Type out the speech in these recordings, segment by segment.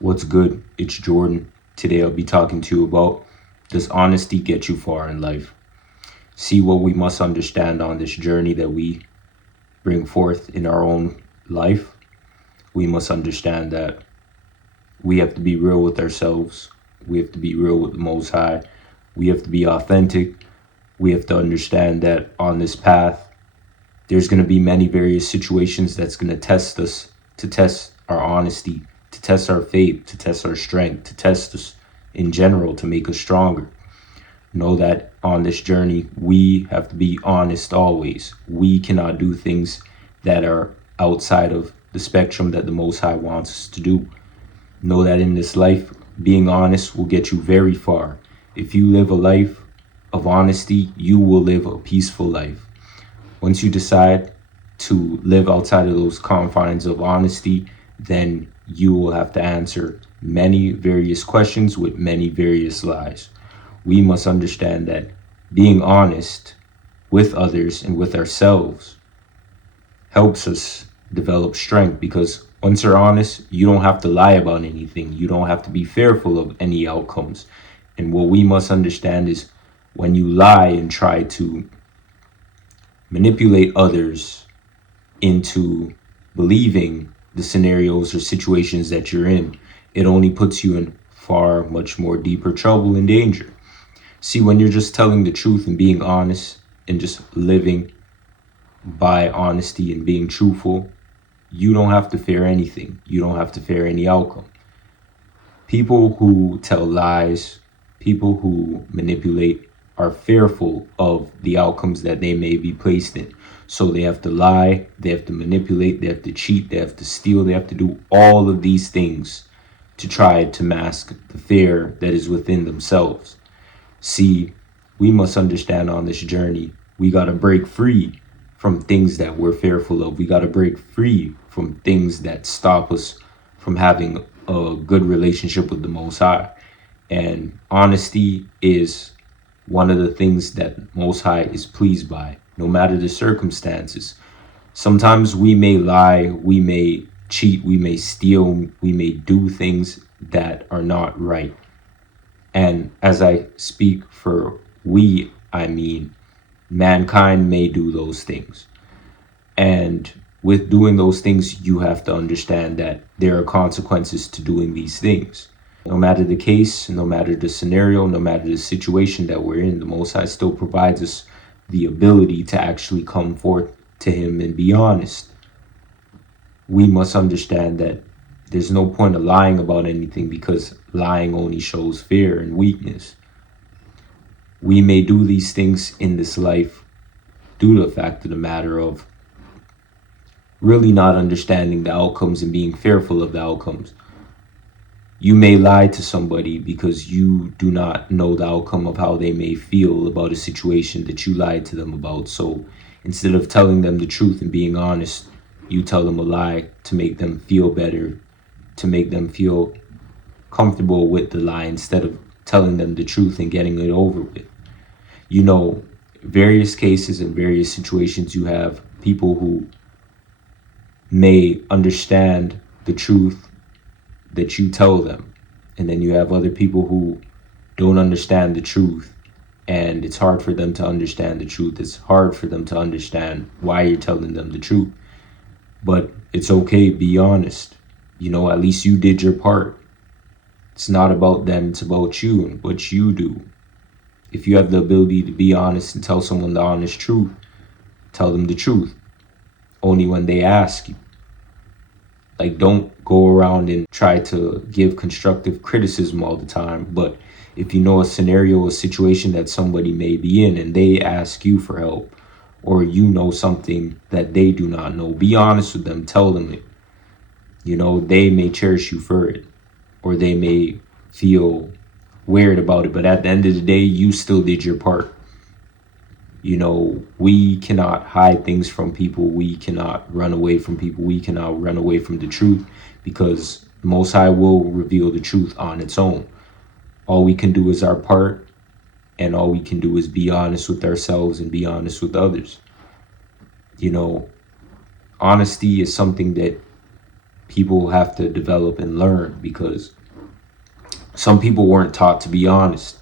What's good? It's Jordan. Today I'll be talking to you about, does honesty get you far in life? See what we must understand on this journey that we bring forth in our own life. We must understand that we have to be real with ourselves. We have to be real with the Most High. We have to be authentic. We have to understand that on this path, there's going to be many various situations that's going to test us, to test our honesty, to test our faith, to test our strength, to test us in general, to make us stronger. Know that on this journey, we have to be honest always. We cannot do things that are outside of the spectrum that the Most High wants us to do. Know that in this life, being honest will get you very far. If you live a life of honesty, you will live a peaceful life. Once you decide to live outside of those confines of honesty, then you will have to answer many various questions with many various lies. We must understand that being honest with others and with ourselves helps us develop strength, because once you're honest, you don't have to lie about anything. You don't have to be fearful of any outcomes. And what we must understand is, when you lie and try to manipulate others into believing the scenarios or situations that you're in, it only puts you in far much more deeper trouble and danger. See, when you're just telling the truth and being honest and just living by honesty and being truthful, you don't have to fear anything. You don't have to fear any outcome. People who tell lies, people who manipulate, are fearful of the outcomes that they may be placed in. So they have to lie, they have to manipulate, they have to cheat, they have to steal, they have to do all of these things to try to mask the fear that is within themselves. See, we must understand on this journey, we got to break free from things that we're fearful of. We got to break free from things that stop us from having a good relationship with the Most High. And honesty is one of the things that Most High is pleased by, no matter the circumstances. Sometimes we may lie, we may cheat, we may steal, we may do things that are not right. And as I speak for we, I mean mankind may do those things. And with doing those things, you have to understand that there are consequences to doing these things. No matter the case, no matter the scenario, no matter the situation that we're in, the Most High still provides us the ability to actually come forth to Him and be honest. We must understand that there's no point of lying about anything, because lying only shows fear and weakness. We may do these things in this life due to the fact of the matter of really not understanding the outcomes and being fearful of the outcomes. You may lie to somebody because you do not know the outcome of how they may feel about a situation that you lied to them about. So instead of telling them the truth and being honest, you tell them a lie to make them feel better, to make them feel comfortable with the lie, instead of telling them the truth and getting it over with. You know, various cases and various situations, you have people who may understand the truth that you tell them, and then you have other people who don't understand the truth, and it's hard for them to understand the truth. It's hard for them to understand why you're telling them the truth. But it's okay, be honest. You know, at least you did your part. It's not about them, it's about you and what you do. If you have the ability to be honest and tell someone the honest truth, tell them the truth only when they ask you. Like, don't go around and try to give constructive criticism all the time. But if you know a scenario, a situation that somebody may be in, and they ask you for help, or you know something that they do not know, be honest with them, tell them it. You know, they may cherish you for it, or they may feel weird about it, but at the end of the day, you still did your part. You know, we cannot hide things from people. We cannot run away from people. We cannot run away from the truth, because the Most High will reveal the truth on its own. All we can do is our part, and all we can do is be honest with ourselves and be honest with others. You know, honesty is something that people have to develop and learn, because some people weren't taught to be honest.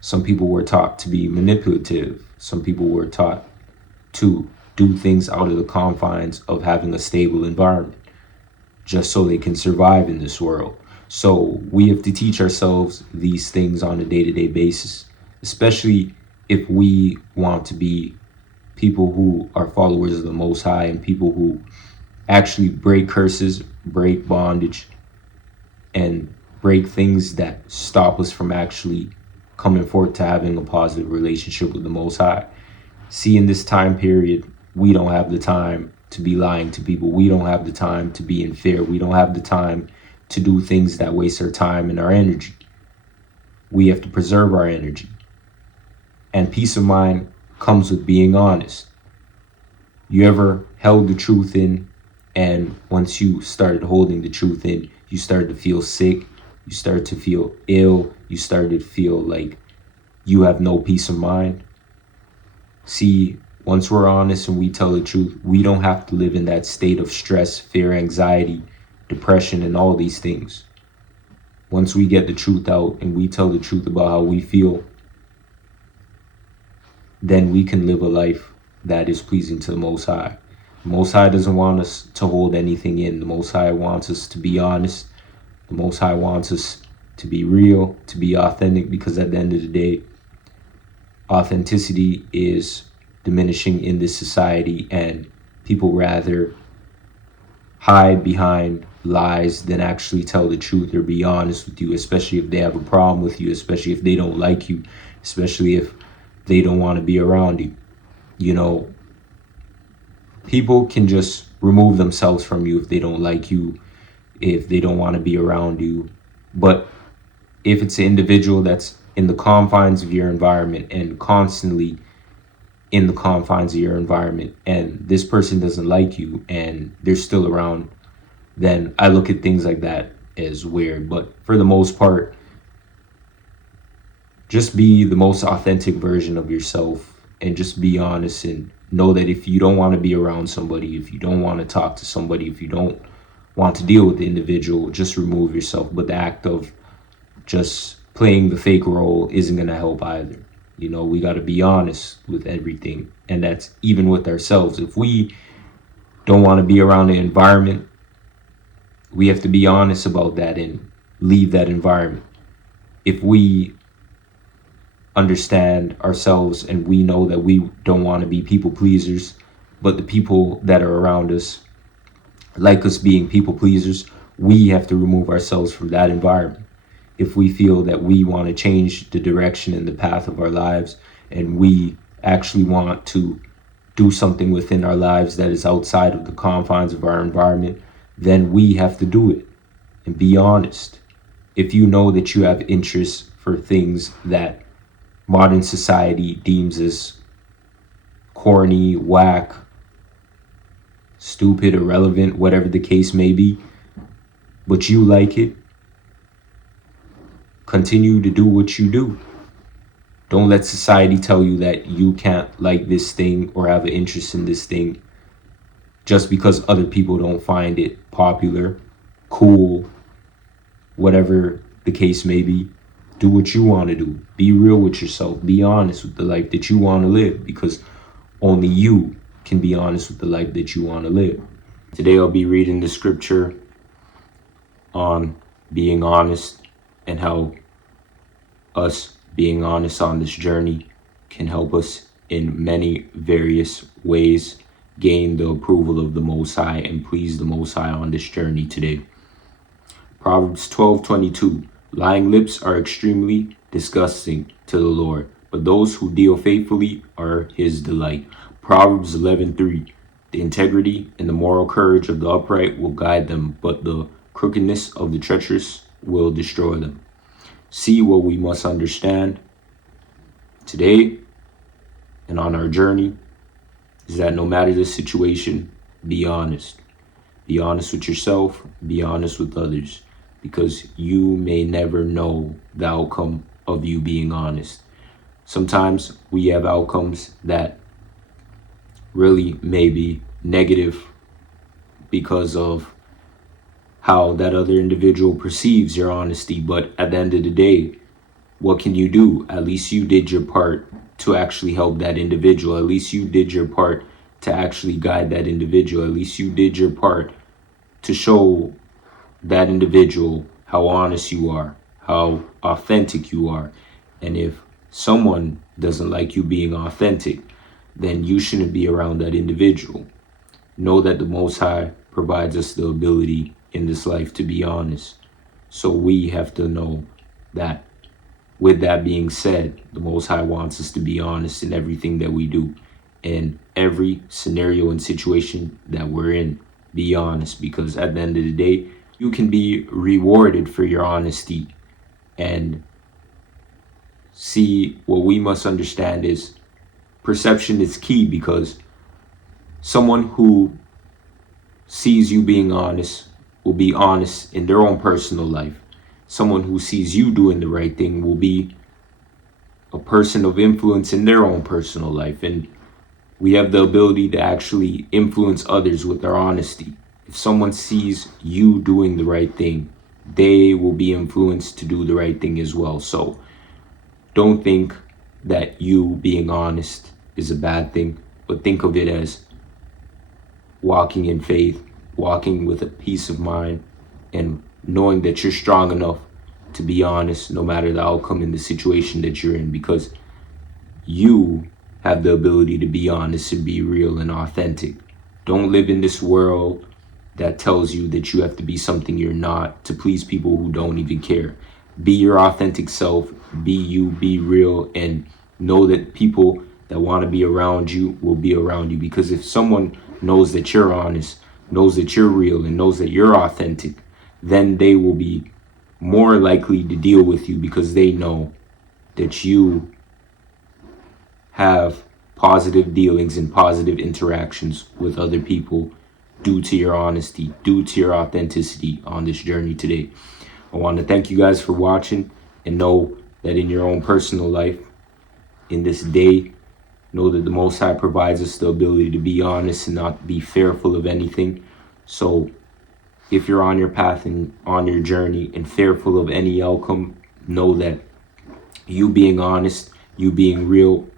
Some people were taught to be manipulative. Some people were taught to do things out of the confines of having a stable environment just so they can survive in this world. So we have to teach ourselves these things on a day-to-day basis, especially if we want to be people who are followers of the Most High and people who actually break curses, break bondage, and break things that stop us from actually coming forth to having a positive relationship with the Most High. See, in this time period, we don't have the time to be lying to people. We don't have the time to be in fear. We don't have the time to do things that waste our time and our energy. We have to preserve our energy. And peace of mind comes with being honest. You ever held the truth in, and once you started holding the truth in, you started to feel sick, you started to feel ill, you started to feel like you have no peace of mind? See, once we're honest and we tell the truth, we don't have to live in that state of stress, fear, anxiety, depression, and all these things. Once we get the truth out and we tell the truth about how we feel, then we can live a life that is pleasing to the Most High. The Most High doesn't want us to hold anything in. The Most High wants us to be honest. The Most High wants us to be real, to be authentic, because at the end of the day, authenticity is diminishing in this society, and people rather hide behind lies than actually tell the truth or be honest with you, especially if they have a problem with you, especially if they don't like you, especially if they don't want to be around you. You know, people can just remove themselves from you if they don't like you, if they don't want to be around you. But if it's an individual that's in the confines of your environment and constantly in the confines of your environment, and this person doesn't like you and they're still around, then I look at things like that as weird. But for the most part, just be the most authentic version of yourself and just be honest, and know that if you don't want to be around somebody, if you don't want to talk to somebody, if you don't want to deal with the individual, just remove yourself. But the act of just playing the fake role isn't going to help either. You know, we got to be honest with everything, and that's even with ourselves. If we don't want to be around the environment, we have to be honest about that and leave that environment. If we understand ourselves and we know that we don't want to be people pleasers, but the people that are around us like us being people pleasers, we have to remove ourselves from that environment. If we feel that we want to change the direction and the path of our lives, and we actually want to do something within our lives that is outside of the confines of our environment, then we have to do it and be honest. If you know that you have interests for things that modern society deems as corny, whack, stupid, irrelevant, whatever the case may be, but you like it, continue to do what you do. Don't let society tell you that you can't like this thing or have an interest in this thing just because other people don't find it popular, cool, whatever the case may be. Do what you want to do. Be real with yourself. Be honest with the life that you want to live, because only you can be honest with the life that you want to live. Today I'll be reading the scripture on being honest and how us being honest on this journey can help us in many various ways gain the approval of the Most High and please the Most High on this journey today. Proverbs 12:22. Lying lips are extremely disgusting to the Lord, but those who deal faithfully are his delight. Proverbs 11:3. The integrity and the moral courage of the upright will guide them, but the crookedness of the treacherous will destroy them. See, what we must understand today and on our journey is that no matter the situation, be honest. Be honest with yourself, be honest with others, because you may never know the outcome of you being honest. Sometimes we have outcomes that really may be negative because of how that other individual perceives your honesty. But at the end of the day, what can you do? At least you did your part to actually help that individual. At least you did your part to actually guide that individual. At least you did your part to show that individual how honest you are, how authentic you are. And if someone doesn't like you being authentic, then you shouldn't be around that individual. Know that the Most High provides us the ability in this life to be honest. So we have to know that. With that being said, the Most High wants us to be honest in everything that we do. In every scenario and situation that we're in, be honest, because at the end of the day, you can be rewarded for your honesty. And see, what we must understand is perception is key, because someone who sees you being honest will be honest in their own personal life. Someone who sees you doing the right thing will be a person of influence in their own personal life. And we have the ability to actually influence others with our honesty. If someone sees you doing the right thing, they will be influenced to do the right thing as well. So don't think that you being honest is a bad thing, but think of it as walking in faith, walking with a peace of mind, and knowing that you're strong enough to be honest no matter the outcome in the situation that you're in, because you have the ability to be honest and be real and authentic. Don't live in this world that tells you that you have to be something you're not to please people who don't even care. Be your authentic self, be you, be real, and know that people that want to be around you will be around you. Because if someone knows that you're honest, knows that you're real, and knows that you're authentic, then they will be more likely to deal with you, because they know that you have positive dealings and positive interactions with other people due to your honesty, due to your authenticity on this journey today. I want to thank you guys for watching, and know that in your own personal life, in this day, know that the Most High provides us the ability to be honest and not be fearful of anything. So if you're on your path and on your journey and fearful of any outcome, know that you being honest, you being real,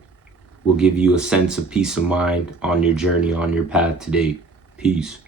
will give you a sense of peace of mind on your journey, on your path today. Peace.